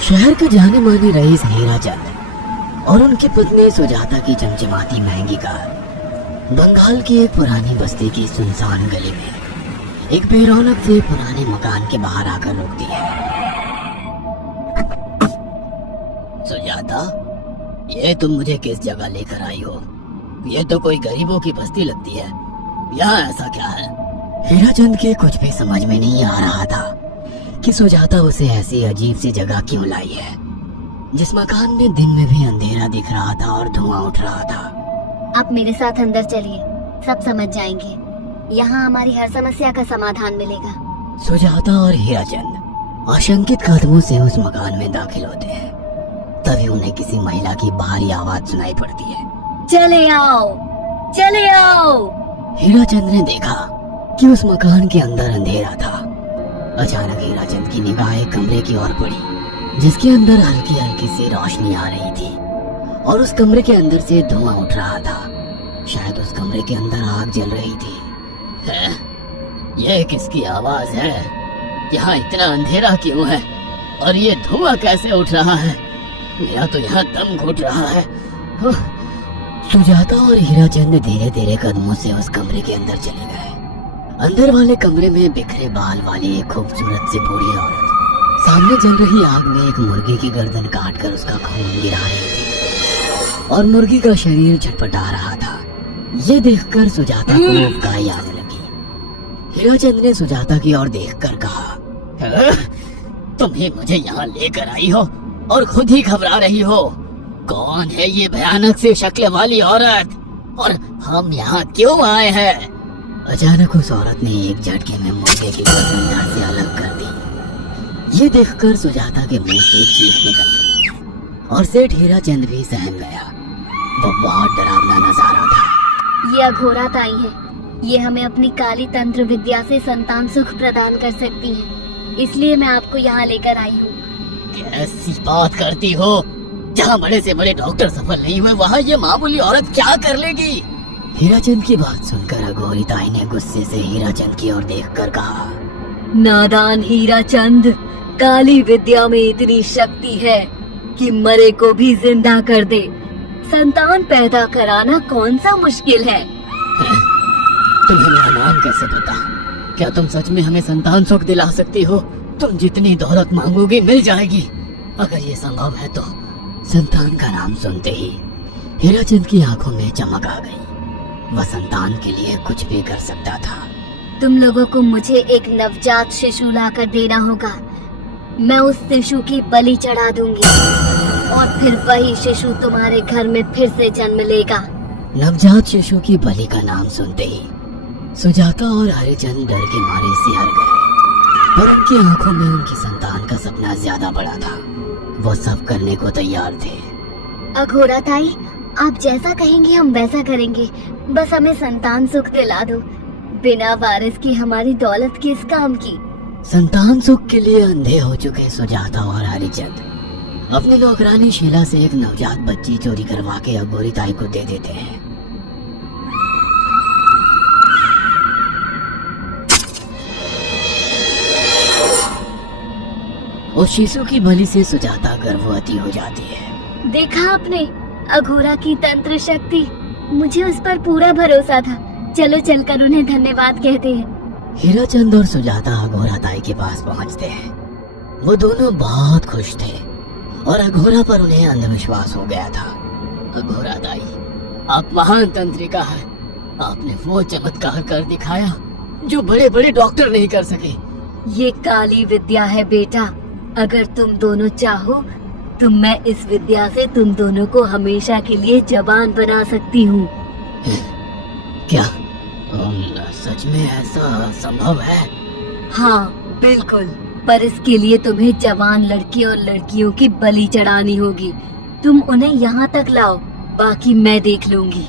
शहर के जाने माने रईस हीराचंद और उनकी पत्नी सुजाता की चमचमाती महंगी कार बंगाल की एक पुरानी बस्ती की सुनसान गली में एक बेरौनक से पुराने मकान के बाहर आकर रुकती है। सुजाता, ये तुम मुझे किस जगह लेकर आई हो? ये तो कोई गरीबों की बस्ती लगती है। यहाँ ऐसा क्या है? हीराचंद के कुछ भी समझ में नहीं आ रहा था कि सुजाता उसे ऐसी अजीब सी जगह क्यों लाई है, जिस मकान में दिन में भी अंधेरा दिख रहा था और धुआं उठ रहा था। आप मेरे साथ अंदर चलिए, सब समझ जाएंगे। यहाँ हमारी हर समस्या का समाधान मिलेगा। सुजाता और हीराचंद आशंकित कदमों से उस मकान में दाखिल होते हैं। तभी उन्हें किसी महिला की बाहरी आवाज सुनाई पड़ती है। चले आओ, चले आओ। हीराचंद ने देखा कि उस मकान के अंदर अंधेरा था। अचानक हीराचंद की निगाह एक कमरे की ओर पड़ी, जिसके अंदर हल्की हल्की सी रोशनी आ रही थी और उस कमरे के अंदर से धुआं उठ रहा था। शायद उस कमरे के अंदर आग जल रही थी। है? ये किसकी आवाज है? यहाँ इतना अंधेरा क्यों है और ये धुआं कैसे उठ रहा है? मेरा तो यहाँ दम घुट रहा है। सुजाता और हीराचंद धीरे धीरे कदमों से उस कमरे के अंदर चले गए। अंदर वाले कमरे में बिखरे बाल वाली एक खूबसूरत सी बूढ़ी औरत सामने जल रही आग में एक मुर्गी की गर्दन काटकर उसका खून गिरा रही थी और मुर्गी का शरीर छटपटा रहा था। ये देखकर सुजाता को उबकाई आने लगी। हीराचंद ने सुजाता की ओर देखकर कहा, तुम ही मुझे यहाँ लेकर आई हो और खुद ही घबरा रही हो। कौन है ये भयानक सी शक्ल वाली औरत और हम यहाँ क्यों आए हैं? अचानक उस औरत ने एक झटके में मुर्गे की गर्दन धड़ से अलग कर दी। ये देखकर सुजाता के मुंह से चीख निकल गई और सेठ हीराचंद भी सहम गया। वो बहुत डरावना नजारा था। ये अघोराताई है। ये हमें अपनी काली तंत्र विद्या से संतान सुख प्रदान कर सकती है, इसलिए मैं आपको यहाँ लेकर आई हूँ। कैसी बात करती हो? जहाँ बड़े से बड़े डॉक्टर सफल नहीं हुए, वहाँ ये मामूली औरत क्या कर लेगी? हीराचंद की बात सुनकर अघोरिताई ने गुस्से से हीराचंद की ओर देखकर कहा, नादान हीराचंद, काली विद्या में इतनी शक्ति है कि मरे को भी जिंदा कर दे। संतान पैदा कराना कौन सा मुश्किल है? तुम्हें मेरा नाम कैसे पता? क्या तुम सच में हमें संतान सुख दिला सकती हो? तुम जितनी दौलत मांगोगी मिल जाएगी। अगर ये संभव है तो। संतान का नाम सुनते ही हीराचंद की आंखों में चमक आ गई। वह संतान के लिए कुछ भी कर सकता था। तुम लोगों को मुझे एक नवजात शिशु लाकर देना होगा। मैं उस शिशु की बलि चढ़ा दूंगी और फिर वही शिशु तुम्हारे घर में फिर से जन्म लेगा। नवजात शिशु की बलि का नाम सुनते ही सुजाता और हरिचंद डर के मारे सिहर गए, पर उनकी आंखों में उनकी संतान का सपना ज्यादा बड़ा था। वो सब करने को तैयार थे। अघोराताई, आप जैसा कहेंगे हम वैसा करेंगे। बस हमें संतान सुख दिला दो। बिना वारिस की हमारी दौलत किस काम की? संतान सुख के लिए अंधे हो चुके सुजाता और हरिचंद अपनी नौकरानी शीला से एक नवजात बच्ची चोरी करवा के अघोरिताई को दे देते हैं। उस शिशु की बलि से सुजाता गर्भवती हो जाती है। देखा आपने अघोरा की तंत्र शक्ति? मुझे उस पर पूरा भरोसा था। चलो चलकर उन्हें धन्यवाद कहते हैं। हीराचंद और सुजाता अघोराताई के पास पहुंचते हैं। वो दोनों बहुत खुश थे और अघोरा पर उन्हें अंधविश्वास हो गया था। अघोराताई, आप महान तंत्रिका हैं। आपने वो चमत्कार कर दिखाया जो बड़े बड़े डॉक्टर नहीं कर सके। ये काली विद्या है बेटा। अगर तुम दोनों चाहो तो मैं इस विद्या से तुम दोनों को हमेशा के लिए जवान बना सकती हूँ। क्या सच में ऐसा संभव है? हाँ बिल्कुल, पर इसके लिए तुम्हें जवान लड़की और लड़कियों की बलि चढ़ानी होगी। तुम उन्हें यहाँ तक लाओ, बाकी मैं देख लूंगी।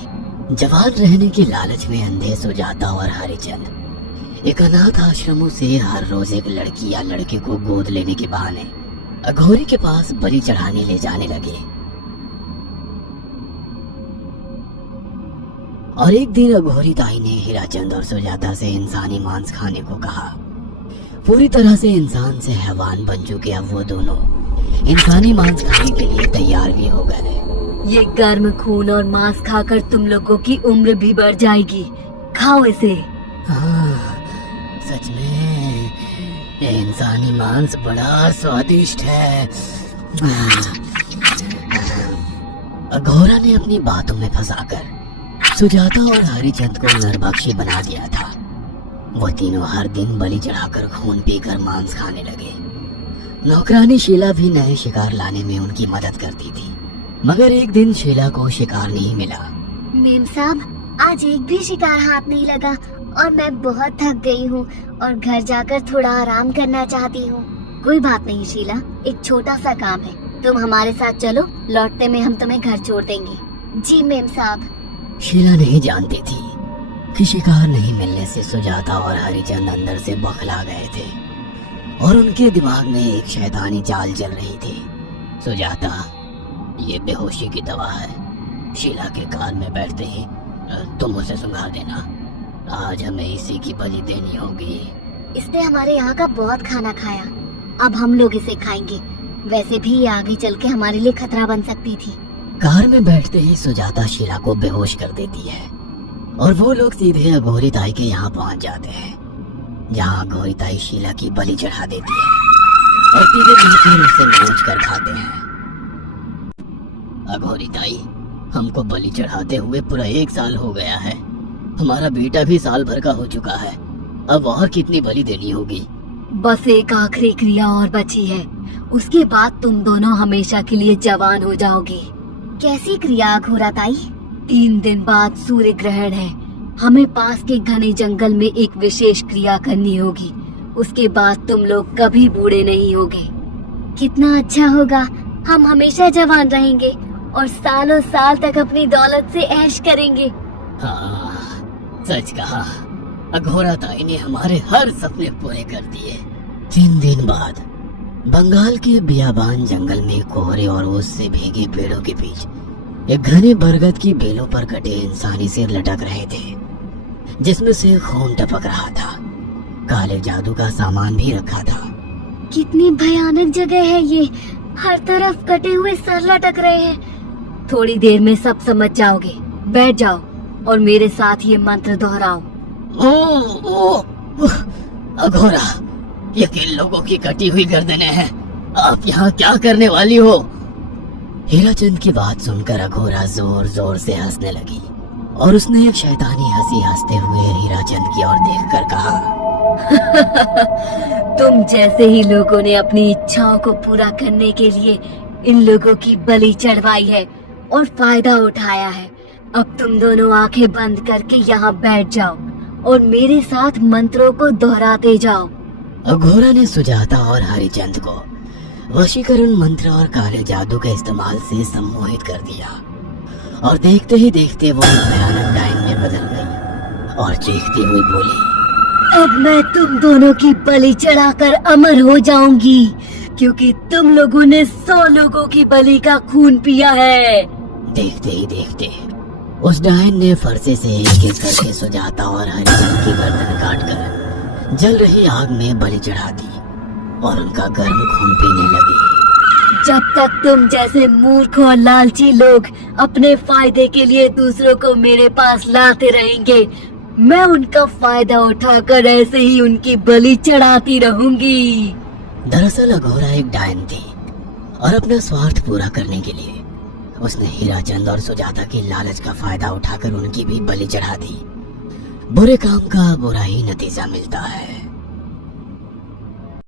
जवान रहने की लालच में अंधे सुजाता और हरिचंद एक अनाथ आश्रमों से हर रोज एक लड़की या लड़के को गोद लेने के बहाने अघोरी के पास बलि चढ़ाने ले जाने लगे। और एक दिन अघोरिताई ने हीराचंद और सुजाता से इंसानी मांस खाने को कहा। पूरी तरह से इंसान से हैवान बन चुके अब वो दोनों इंसानी मांस खाने के लिए तैयार भी हो गए। ये गर्म खून और मांस खाकर तुम लोगों की उम्र भी बढ़ जाएगी। खाओ इसे। हाँ, सच में ये इंसानी मांस बड़ा स्वादिष्ट है। अघोरा ने अपनी बातों में फंसाकर सुजाता और हरिचंद को नरभक्षी बना दिया था। वो तीनों हर दिन बलि चढ़ाकर खून पीकर मांस खाने लगे। नौकरानी शीला भी नए शिकार लाने में उनकी मदद करती थी, मगर एक दिन शीला को शिकार नहीं मिला। मेम साहब, आज एक भी शिकार हाथ नहीं लगा और मैं बहुत थक गई हूँ और घर जाकर थोड़ा आराम करना चाहती हूँ। कोई बात नहीं शीला, एक छोटा सा काम है, तुम हमारे साथ चलो, लौटते में हम तुम्हें घर छोड़ देंगे। जी मेम साहब। शीला नहीं जानती थी कि शिकार नहीं मिलने से सुजाता और हरिचंद अंदर से बौखला गए थे और उनके दिमाग में एक शैतानी चाल चल रही थी। सुजाता, ये बेहोशी की दवा है। शीला के कान में बैठते ही तुम उसे सुंघा देना। आज हमें इसी की बलि देनी होगी। इसने हमारे यहाँ का बहुत खाना खाया, अब हम लोग इसे खाएंगे। वैसे भी ये आगे चल के हमारे लिए खतरा बन सकती थी। कार में बैठते ही सुजाता शीला को बेहोश कर देती है और वो लोग सीधे अघोरी ताई के यहाँ पहुँच जाते हैं, जहाँ अघोरी ताई शीला की बलि चढ़ा देती है और धीरे धीरे उसे नोच कर खाते हैं। अघोरी ताई, हमको बलि चढ़ाते हुए पूरा 1 साल हो गया है। हमारा बेटा भी साल भर का हो चुका है। अब और कितनी बलि देनी होगी? बस एक आखिरी क्रिया और बची है, उसके बाद तुम दोनों हमेशा के लिए जवान हो जाओगे। कैसी क्रिया अघोरा ताई? 3 दिन बाद सूर्य ग्रहण है, हमें पास के घने जंगल में एक विशेष क्रिया करनी होगी। उसके बाद तुम लोग कभी बूढ़े नहीं होगे। कितना अच्छा होगा, हम हमेशा जवान रहेंगे और सालों साल तक अपनी दौलत से ऐश करेंगे। हाँ, सच कहा। अघोरा ताई ने हमारे हर सपने पूरे कर दिए। 3 दिन बाद बंगाल के बियाबान जंगल में कोहरे और ओस से भीगे पेड़ों के बीच एक घने बरगद की बेलों पर कटे इंसानी सिर लटक रहे थे, जिसमें से खून टपक रहा था। काले जादू का सामान भी रखा था। कितनी भयानक जगह है ये, हर तरफ कटे हुए सर लटक रहे हैं। थोड़ी देर में सब समझ जाओगे। बैठ जाओ और मेरे साथ ये मंत्र दोहराओ। अघोरा, ये किन लोगों की कटी हुई गर्दनें हैं? आप यहाँ क्या करने वाली हो? हीराचंद की बात सुनकर अघोरा जोर जोर से हंसने लगी और उसने एक शैतानी हंसी हंसते हुए हीराचंद की ओर देखकर कहा, तुम जैसे ही लोगों ने अपनी इच्छाओं को पूरा करने के लिए इन लोगों की बलि चढ़वाई है और फायदा उठाया है। अब तुम दोनों आंखें बंद करके यहाँ बैठ जाओ और मेरे साथ मंत्रों को दोहराते जाओ। अघोरा ने सुजाता और हरिचंद को वशीकरण मंत्र और काले जादू के इस्तेमाल से सम्मोहित कर दिया और देखते ही देखते वो एक भयानक डायन में बदल गई और चीखती हुई बोली, अब मैं तुम दोनों की बलि चढ़ाकर अमर हो जाऊंगी, क्योंकि तुम लोगों ने 100 लोगों की बलि का खून पिया है। देखते ही देखते उस डायन ने फरसे से एक एक करके सुजाता और हरिचंद की गर्दन काटकर जल रही आग में बलि चढ़ा दी और उनका गर्म खून पीने लगी। जब तक तुम जैसे मूर्ख और लालची लोग अपने फायदे के लिए दूसरों को मेरे पास लाते रहेंगे, मैं उनका फायदा उठाकर ऐसे ही उनकी बलि चढ़ाती रहूंगी। दरअसल अघोरा एक डायन थी और अपना स्वार्थ पूरा करने के लिए उसने हीराचंद और सुजाता की लालच का फायदा उठाकर उनकी भी बलि चढ़ा दी। बुरे काम का बुरा ही नतीजा मिलता है।